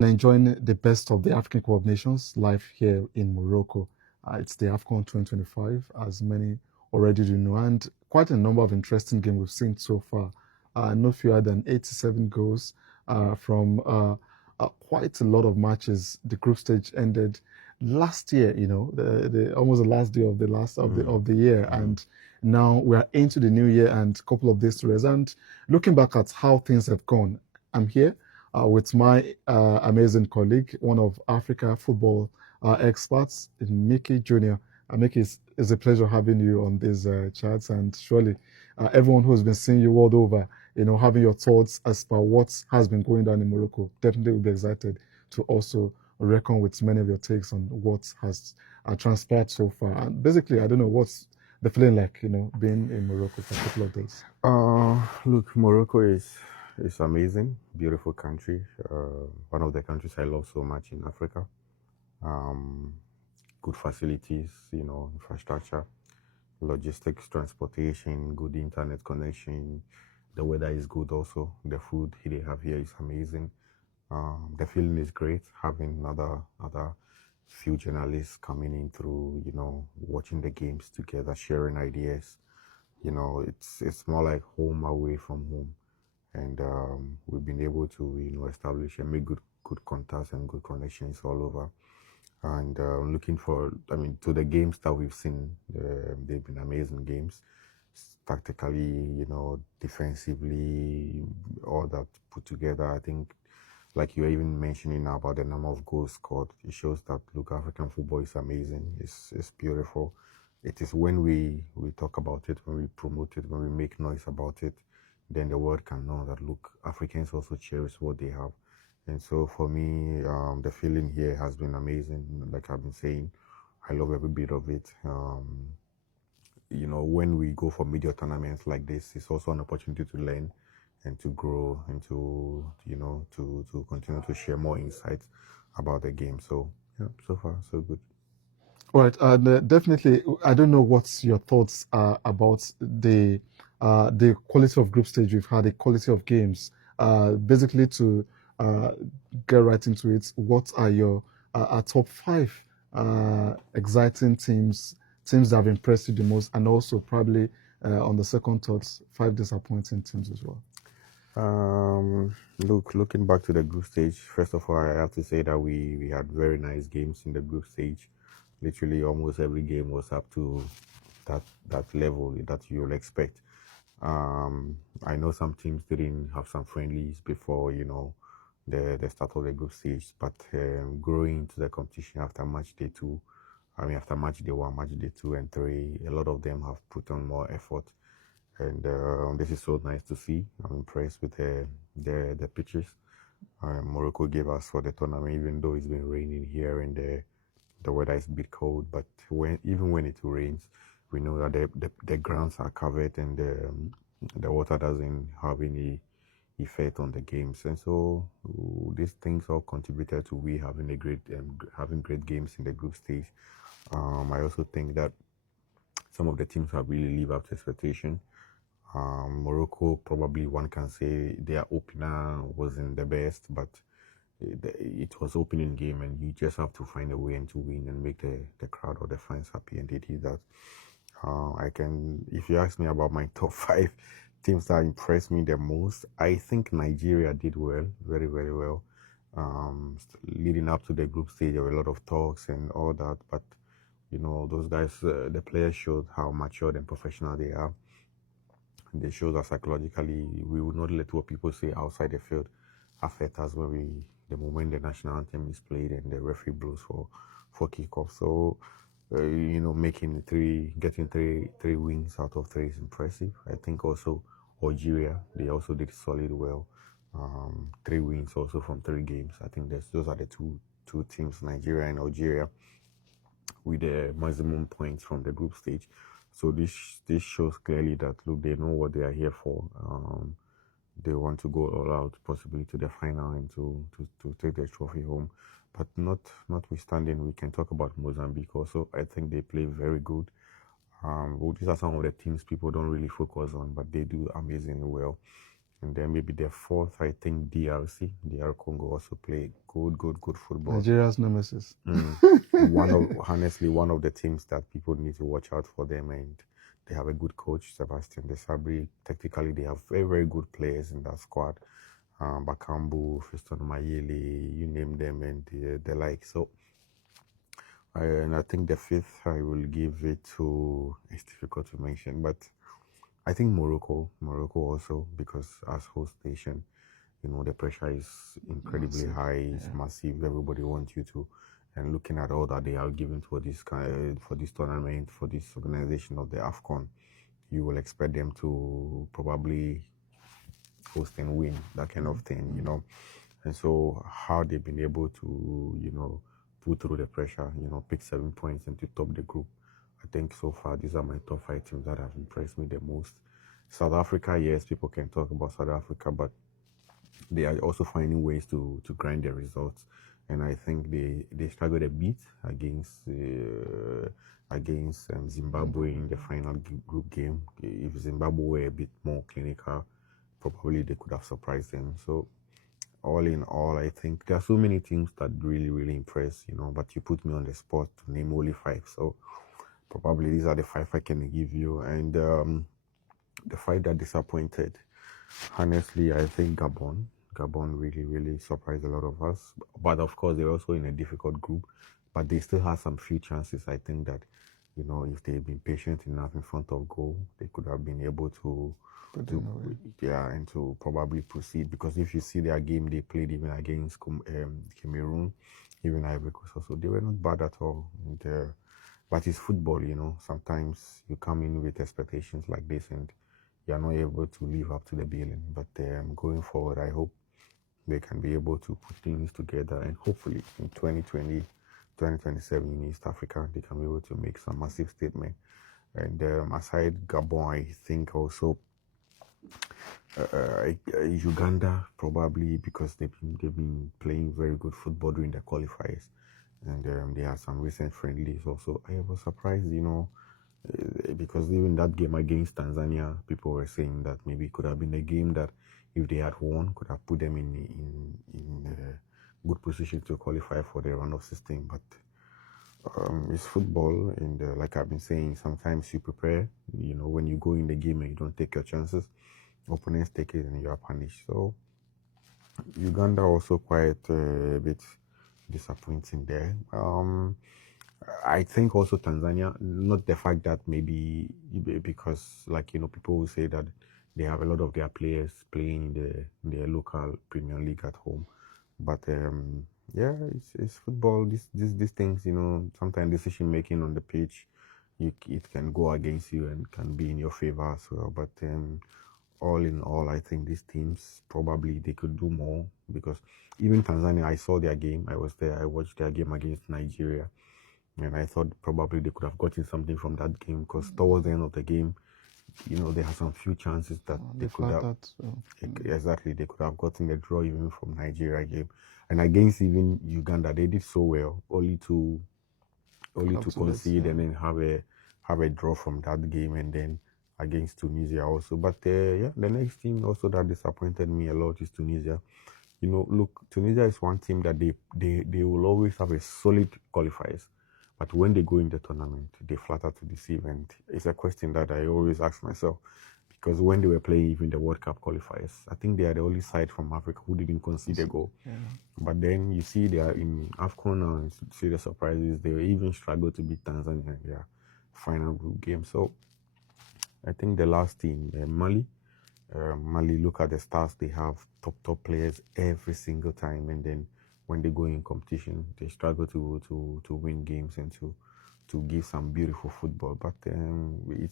Enjoying the best of the African Cup of Nations live here in Morocco. It's the AFCON 2025, as many already do know, and quite a number of interesting games we've seen so far. No fewer than 87 goals from quite a lot of matches. The group stage ended last year, the almost the last day of the last of the year, and now we are into the new year and a couple of days to rest. And looking back at how things have gone, I'm here with my amazing colleague, one of Africa football experts, Micky Jnr. Micky, it's a pleasure having you on these chats, and surely everyone who has been seeing you world over, having your thoughts as per what has been going on in Morocco, definitely will be excited to also reckon with many of your takes on what has transpired so far. And basically, I don't know what's the feeling like, being in Morocco for a couple of days. Look, Morocco is amazing, beautiful country. One of the countries I love so much in Africa. Um, Good facilities, infrastructure, logistics, transportation, good internet connection. The weather is good also. The food they have here is amazing. The feeling is great having other few journalists coming in through, watching the games together, sharing ideas. It's more like home away from home, and we've been able to establish and make good contacts and good connections all over. And looking for, I mean, to the games that we've seen, they've been amazing games, tactically, defensively, all that put together. I think, like you're even mentioning now about the number of goals scored, it shows that look, African football is amazing. It's beautiful. It is when we talk about it, when we promote it, when we make noise about it, then the world can know that look, Africans also cherish what they have. And so for me, the feeling here has been amazing. Like I've been saying, I love every bit of it. When we go for media tournaments like this, it's also an opportunity to learn and to grow and to continue to share more insights about the game. So yeah, so far so good. All right, and definitely, I don't know what's your thoughts about the quality of group stage we've had, the quality of games. Basically, to uh, get right into it, what are your top five exciting teams that have impressed you the most, and also probably on the second thoughts, five disappointing teams as well? Looking back to the group stage, first of all, I have to say that we had very nice games in the group stage. Literally, almost every game was up to that level that you'll expect. I know some teams didn't have some friendlies before, the start of the group stage, but growing into the competition after match day two, I mean after match day one, match day two and three, a lot of them have put on more effort, and this is so nice to see. I'm impressed with the pitches Morocco gave us for the tournament, even though it's been raining here and there. The weather is a bit cold, but even when it rains, we know that the grounds are covered and the water doesn't have any effect on the games. And so these things all contributed to we having having great games in the group stage. I also think that some of the teams have really lived up to expectation. Morocco, probably one can say their opener wasn't the best, but it was opening game, and you just have to find a way and to win and make the crowd or the fans happy, and they did that. If you ask me about my top five teams that impressed me the most, I think Nigeria did well, very, very well. Leading up to the group stage, there were a lot of talks and all that, but those guys, the players showed how mature and professional they are. They showed that psychologically, we would not let what people say outside the field affect us the moment the national anthem is played and the referee blows for kickoff. So, getting three wins out of three is impressive. I think also Algeria, they also did solid well. 3 wins also from 3 games. I think those are the two teams, Nigeria and Algeria, with the maximum points from the group stage. So this shows clearly that look, they know what they are here for. They want to go all out, possibly to the final and to take the trophy home. But notwithstanding, we can talk about Mozambique also. I think they play very good. These are some of the teams people don't really focus on, but they do amazingly well. And then maybe the fourth, I think DRC, DR Congo also play good football. Nigeria's nemesis. Honestly, one of the teams that people need to watch out for them, and they have a good coach, Sebastian Desabri. Technically, they have very good players in that squad. Bakambu, Fiston Mayele, you name them, and the like. So, and I think the fifth, I will give it to, it's difficult to mention, but I think Morocco also, because as host nation, the pressure is incredibly Massive, high. It's massive. Everybody wants you to, and looking at all that they are giving for this for this tournament, for this organization of the AFCON, you will expect them to probably host and win, that kind of thing, And so how they've been able to, put through the pressure, pick 7 points and to top the group. I think so far these are my top 5 teams that have impressed me the most. South Africa, yes, people can talk about South Africa, but they are also finding ways to grind their results. And I think they struggled a bit against Zimbabwe in the final group game. If Zimbabwe were a bit more clinical, probably they could have surprised them. So all in all, I think there are so many teams that really impress, but you put me on the spot to name only 5. So probably these are the 5 I can give you. And the 5 that disappointed, honestly, I think Gabon really surprised a lot of us. But of course, they're also in a difficult group, but they still have some few chances. I think that, if they'd been patient enough in front of goal, they could have been able to and to probably proceed. Because if you see their game they played even against Cameroon, even Ivory Coast also, they were not bad at all. And, but it's football, sometimes you come in with expectations like this and you are not able to live up to the billing. But going forward, I hope they can be able to put things together, and hopefully in 2020, 2027 in East Africa, they can be able to make some massive statement. And aside Gabon, I think also Uganda, probably because they've been playing very good football during the qualifiers, and they had some recent friendlies also. I was surprised, because even that game against Tanzania, people were saying that maybe it could have been a game that if they had won, could have put them in good position to qualify for the round of 16. But it's football, and like I've been saying, sometimes you prepare. When you go in the game and you don't take your chances, opponents take it and you are punished. So Uganda also quite a bit disappointing there. I think also Tanzania, not the fact that maybe because people will say that they have a lot of their players playing in their local Premier League at home, but yeah, it's football. These things, sometimes decision making on the pitch, it can go against you and can be in your favor as well. But all in all, I think these teams probably they could do more, because even Tanzania, I saw their game. I was there. I watched their game against Nigeria. And I thought probably they could have gotten something from that game, because towards the end of the game, they had some few chances that they could have. Exactly, they could have gotten a draw even from Nigeria game. And against even Uganda, they did so well, only to concede and then have a draw from that game, and then against Tunisia also. But yeah, the next team also that disappointed me a lot is Tunisia. Look, Tunisia is one team that they will always have a solid qualifiers. But when they go in the tournament, they flatter to deceive. And it's a question that I always ask myself. Because when they were playing even the World Cup qualifiers, I think they are the only side from Africa who didn't concede a goal. Yeah. But then you see they are in AFCON and see the surprises. They even struggle to beat Tanzania in their final group game. So I think the last team, Mali, look at the stars. They have top players every single time, and then when they go in competition, they struggle to win games and to give some beautiful football. But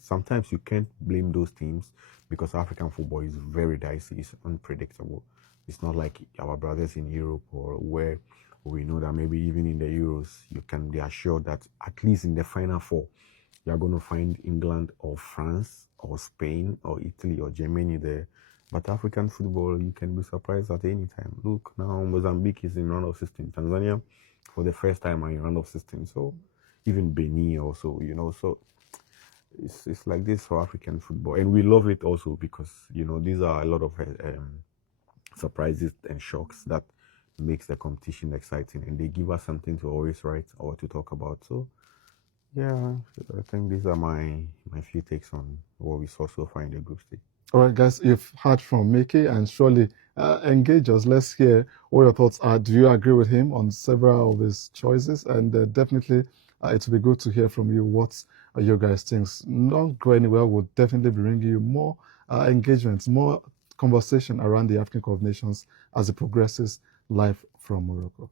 sometimes you can't blame those teams, because African football is very dicey. It's unpredictable. It's not like our brothers in Europe, or where we know that maybe even in the Euros, you can be assured that at least in the final 4, you're going to find England or France or Spain or Italy or Germany there. But African football, you can be surprised at any time. Look, now Mozambique is in round of 16. Tanzania, for the first time, are in round of 16. So even Benin also, so it's like this for African football, and we love it also because these are a lot of surprises and shocks that makes the competition exciting, and they give us something to always write or to talk about. So yeah, I think these are my few takes on what we saw so far in the group stage. All right, guys, you've heard from Mickey, and surely engage us. Let's hear what your thoughts are. Do you agree with him on several of his choices? And definitely, it will be good to hear from you what you guys think. Don't go anywhere. We'll definitely be bringing you more engagements, more conversation around the African Cup of Nations as it progresses live from Morocco.